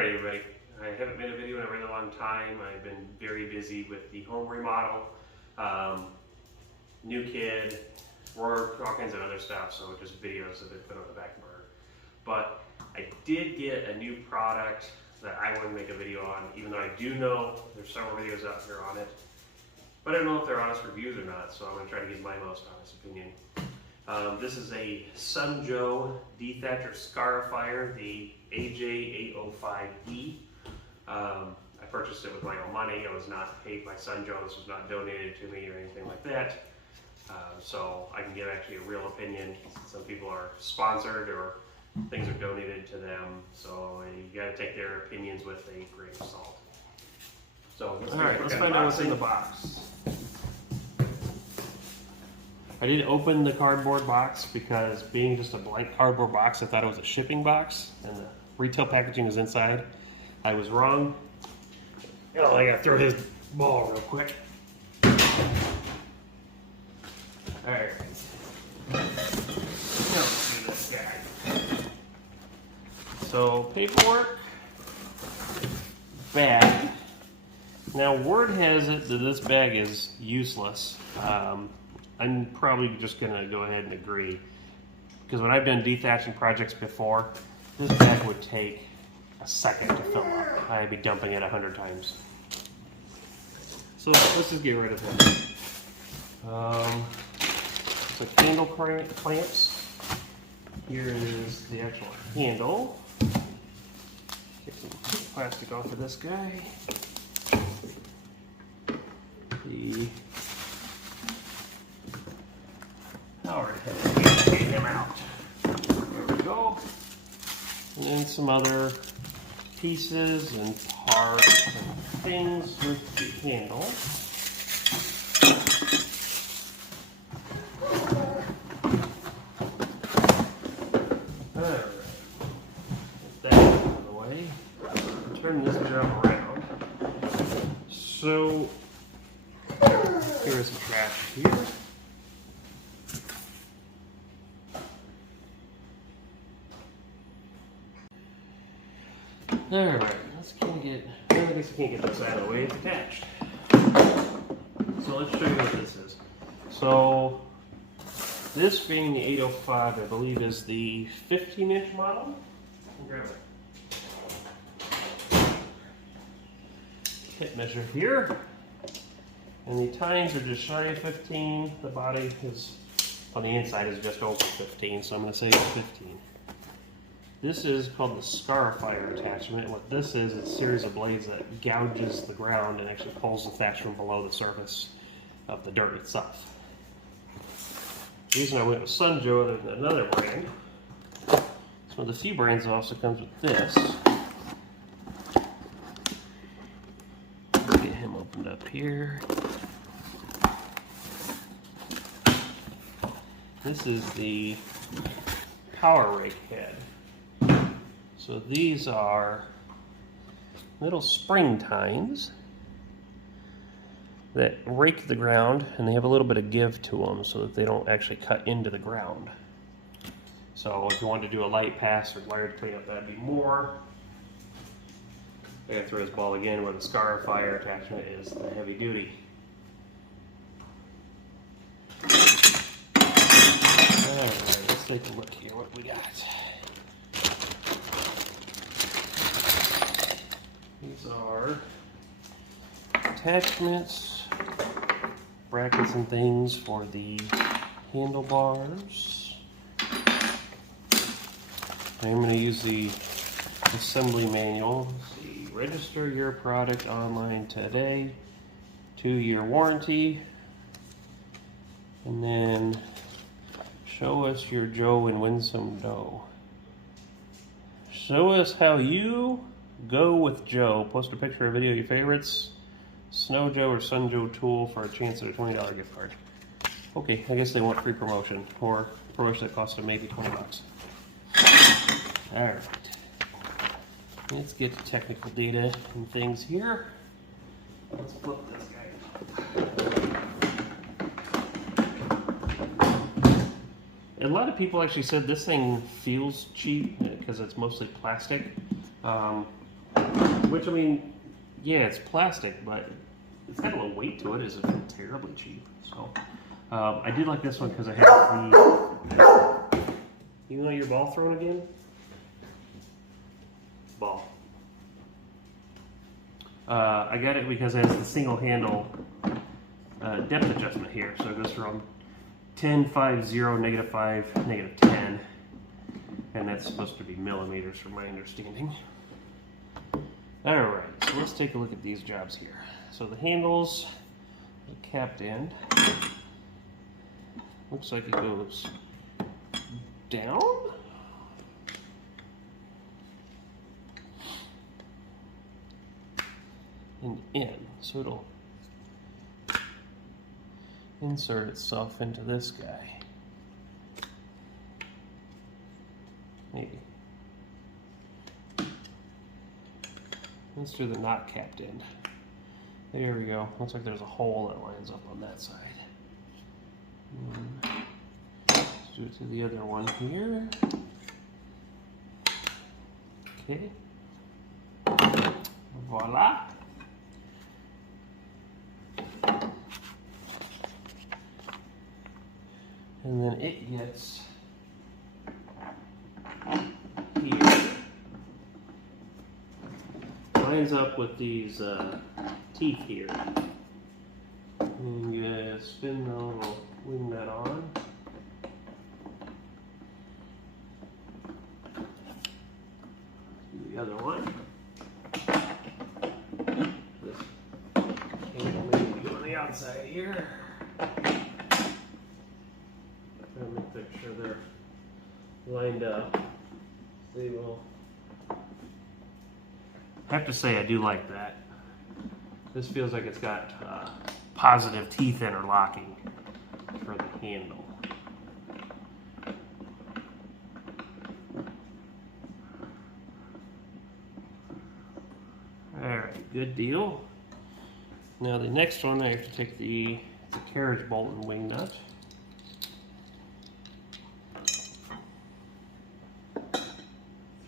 Alright everybody, I haven't made a video in a really long time. I've been very busy with the home remodel, new kid, work, all kinds of other stuff, so just videos have been put on the back burner. But I did get a new product that I want to make a video on, even though I do know there's several videos out there on it. But I don't know if they're honest reviews or not, so I'm going to try to give my most honest opinion. This is a Sunjoe Dethatcher scarifier, the AJ805E. I purchased it with my own money. I was not paid by Sunjoe. This was not donated to me or anything like that. So I can give actually a real opinion. Some people are sponsored or things are donated to them. So you got to take their opinions with a grain of salt. So let's find out what's in the box. I did open the cardboard box because being just a blank cardboard box, I thought it was a shipping box and the retail packaging is inside. I was wrong. Oh, I gotta throw his ball real quick. Alright. Let's do this guy. So, paperwork, bag. Now, word has it that this bag is useless. I'm probably just gonna go ahead and agree, because when I've done dethatching projects before, this bag would take a second to fill up. I'd be dumping it 100 times. So let's just get rid of it. So candle clamps. Here is the actual handle. Get some plastic off of this guy. The power head, get him out. There we go. And then some other pieces and parts and things with the handle. Alright. Get that out of the way. Turn this job around. So here is some trash here. Alright, let's kind of get, I guess I can't get this out of the way, it's attached. So let's show you what this is. So, this being the 805, I believe is the 15-inch model. Grab it. Hip measure here. And the tines are just shy of 15. The body is, on the inside is just over 15, so I'm going to say it's 15. This is called the scarifier attachment. What this is, it's a series of blades that gouges the ground and actually pulls the thatch from below the surface of the dirt itself. The reason I went with Sunjoe than another brand, it's one of the few brands that also comes with this. Let's get him opened up here. This is the power rake head. So these are little spring tines that rake the ground, and they have a little bit of give to them so that they don't actually cut into the ground. So if you want to do a light pass or layered cleanup, that'd be more. I gotta throw this ball again where the scarifier attachment is the heavy duty. Alright, let's take a look here what we got. These are attachments, brackets and things for the handlebars. I'm going to use the assembly manual. Let's see, register your product online today, 2-year warranty, and then show us your Joe and win some dough. Show us how you go with Joe. Post a picture or video of your favorites. Snowjoe or Sunjoe tool for a chance at a $20 gift card. Okay, I guess they want free promotion, or promotion that costs them maybe 20 bucks. Alright. Let's get to technical data and things here. Let's flip this guy. A lot of people actually said this thing feels cheap because it's mostly plastic. Which, I mean, yeah, it's plastic, but it's got a little weight to it. It isn't terribly cheap. So, I did like this one because I have the... You know your ball thrown again? Ball. I got it because it has the single handle depth adjustment here. So it goes from 10, 5, 0, -5, -10. And that's supposed to be millimeters from my understanding. Alright, so let's take a look at these jobs here. So the handles, the capped end, looks like it goes down. And in, so it'll insert itself into this guy. Maybe. Let's do the not capped end. There we go. Looks like there's a hole that lines up on that side. Let's do it to the other one here. Okay. Voila. And then it gets here. Lines up with these teeth here. And you spin the little wing nut on. The other one. This handle maybe on the outside here. Trying to make sure they're lined up. They will. I have to say I do like that. This feels like it's got positive teeth interlocking for the handle. Alright, good deal. Now the next one I have to take the carriage bolt and wing nut.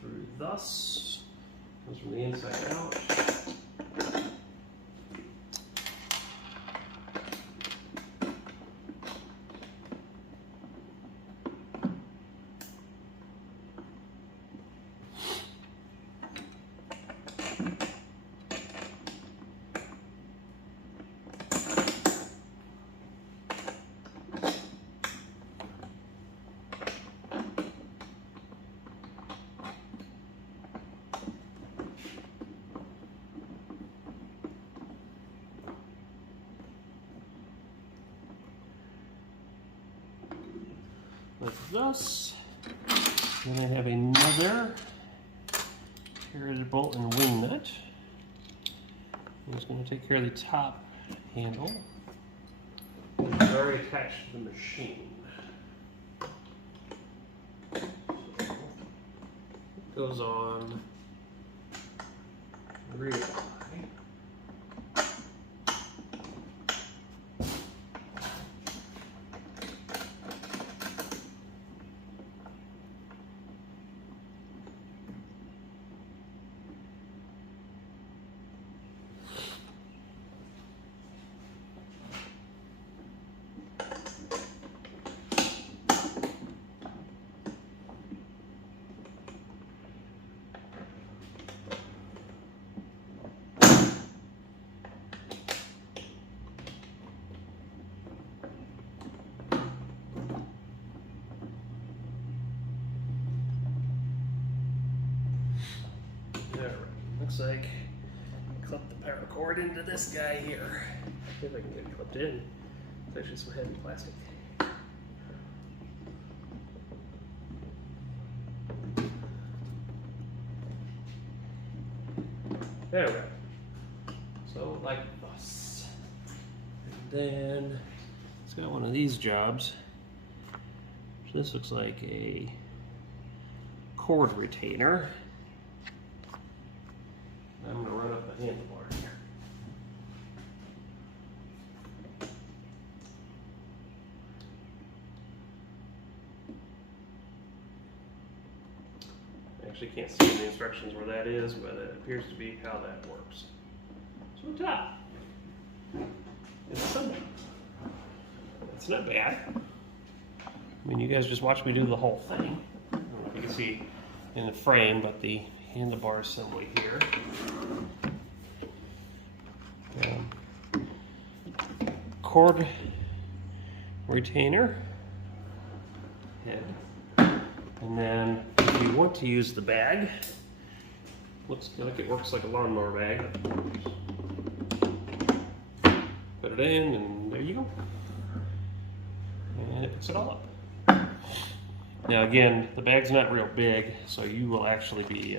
Through thus. Goes from the inside out. Like thus. Then I have another carriage bolt and wing nut. I'm just going to take care of the top handle. It's already attached to the machine. So it goes on real high. Looks like I clip the power cord into this guy here. See if I can get it clipped in. It's actually some heavy plastic. There we go. So like this. And then it's got one of these jobs. So this looks like a cord retainer. I'm going to run up the handlebar here. Actually can't see in the instructions where that is, but it appears to be how that works. So on top is a Sunjoe. It's not bad. I mean, you guys just watch me do the whole thing. I don't know if you can see in the frame, but the handlebar assembly here. Cord retainer head. And then if you want to use the bag, looks like it works like a lawnmower bag. Put it in and there you go. And it puts it all up. Now again, the bag's not real big, so you will actually be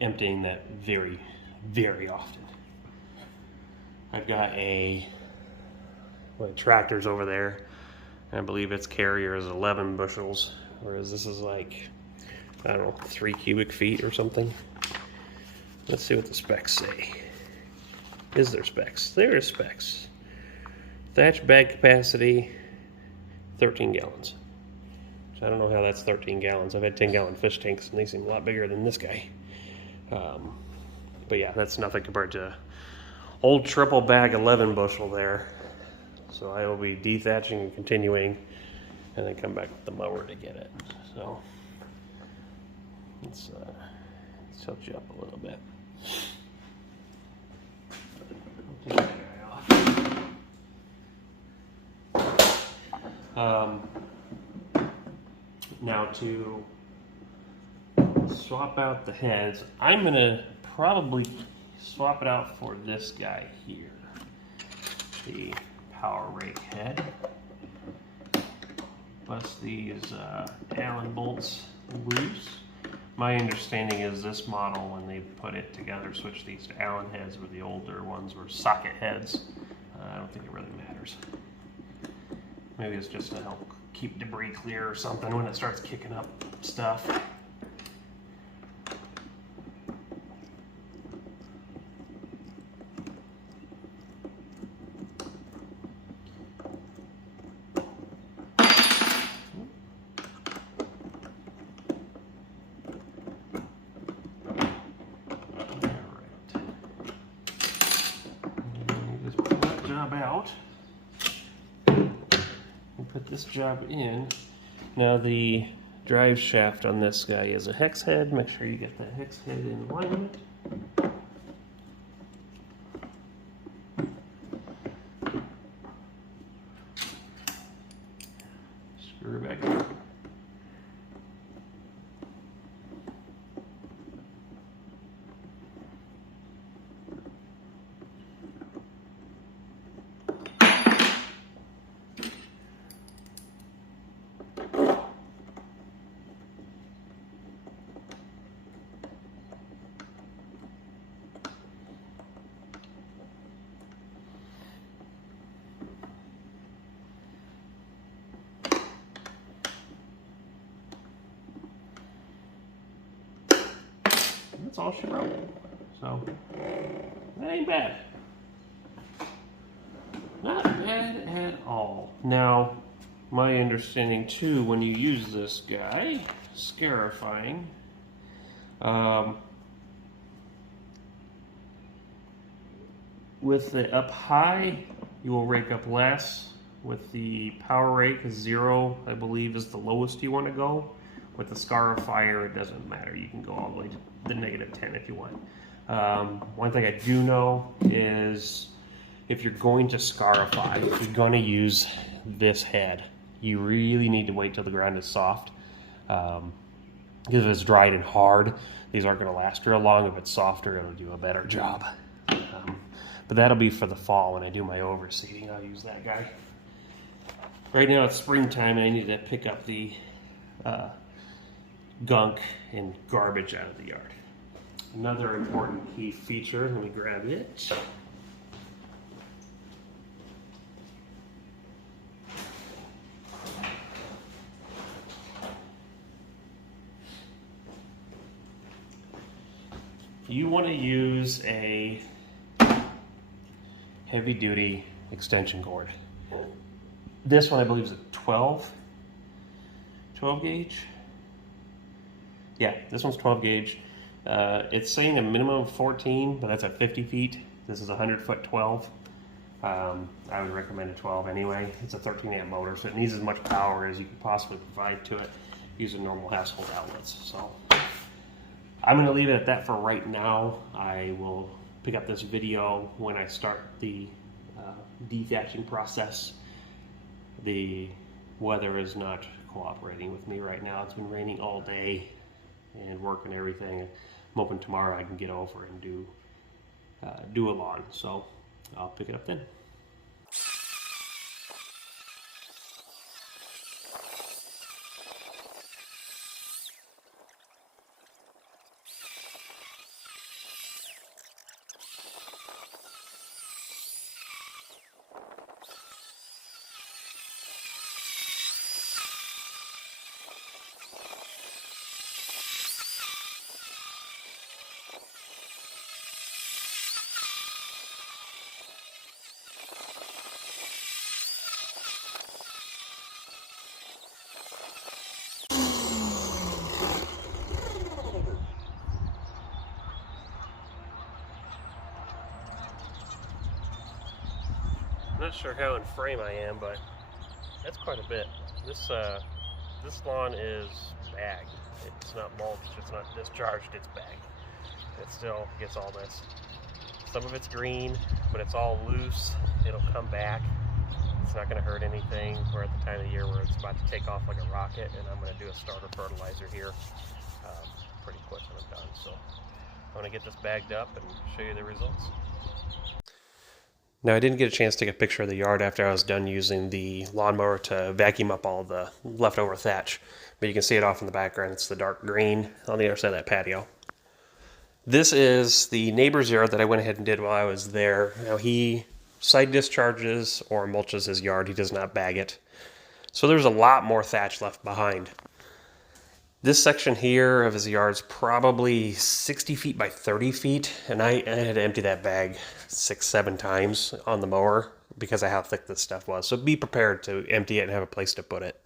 emptying that very, very often. I've got one of the tractors over there. I believe its carrier is 11 bushels, whereas this is like, I don't know, 3 cubic feet or something. Let's see what the specs say. Is there specs? There is specs. Thatch Bag Capacity, 13 gallons. So I don't know how that's 13 gallons. I've had 10-gallon fish tanks, and they seem a lot bigger than this guy. But yeah, that's nothing compared to old triple bag 11 bushel there. So I will be dethatching and continuing, and then come back with the mower to get it. So let's tilt you up a little bit. I'll take that guy off. Now to swap out the heads, I'm gonna probably swap it out for this guy here, the power rake head. Bust these Allen bolts loose. My understanding is this model, when they put it together, switched these to Allen heads, where the older ones were socket heads. I don't think it really matters. Maybe it's just to help keep debris clear or something when it starts kicking up stuff. Out and put this job in. Now the drive shaft on this guy is a hex head. Make sure you get the hex head in alignment. Screw it back in. That's all she wrote. So that ain't bad. Not bad at all. Now, my understanding too, when you use this guy, scarifying, with the up high, you will rake up less. With the power rake, 0, I believe, is the lowest you want to go. With the scarifier, it doesn't matter. You can go all the way to the -10 if you want. One thing I do know is if you're going to scarify, if you're going to use this head, you really need to wait till the ground is soft. Because if it's dried and hard, these aren't going to last real long. If it's softer, it'll do a better job. But that'll be for the fall when I do my overseeding. I'll use that guy. Right now it's springtime and I need to pick up the gunk and garbage out of the yard. Another important key feature, let me grab it. You want to use a heavy duty extension cord. This one I believe is a 12 gauge. Yeah, this one's 12 gauge. It's saying a minimum of 14, but that's at 50 feet. This is 100-foot 12. I would recommend a 12 anyway. It's a 13 amp motor, so it needs as much power as you can possibly provide to it using normal household outlets. So I'm going to leave it at that for right now. I will pick up this video when I start the dethatching process. The weather is not cooperating with me right now. It's been raining all day and work and everything. I'm hoping tomorrow I can get over and do a lawn. So I'll pick it up then. Not sure how in frame I am, but that's quite a bit. This lawn is bagged. It's not mulched, it's not discharged, it's bagged. It still gets all this. Some of it's green, but it's all loose. It'll come back. It's not going to hurt anything. We're at the time of the year where it's about to take off like a rocket, and I'm going to do a starter fertilizer here pretty quick when I'm done. So I'm going to get this bagged up and show you the results. Now, I didn't get a chance to take a picture of the yard after I was done using the lawnmower to vacuum up all the leftover thatch, but you can see it off in the background. It's the dark green on the other side of that patio. This is the neighbor's yard that I went ahead and did while I was there. Now, he side discharges or mulches his yard. He does not bag it. So there's a lot more thatch left behind. This section here of his yard's probably 60 feet by 30 feet, and I had to empty that bag 6-7 times on the mower because of how thick this stuff was. So be prepared to empty it and have a place to put it.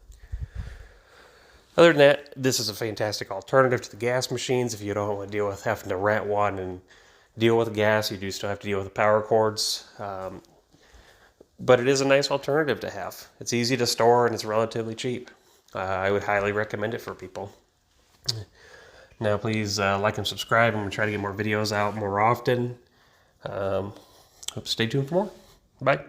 Other than that, this is a fantastic alternative to the gas machines. If you don't want to deal with having to rent one and deal with gas, you do still have to deal with the power cords. But it is a nice alternative to have. It's easy to store and it's relatively cheap. I would highly recommend it for people. Now please like and subscribe. I'm going to try to get more videos out more often. Stay tuned for more. Bye.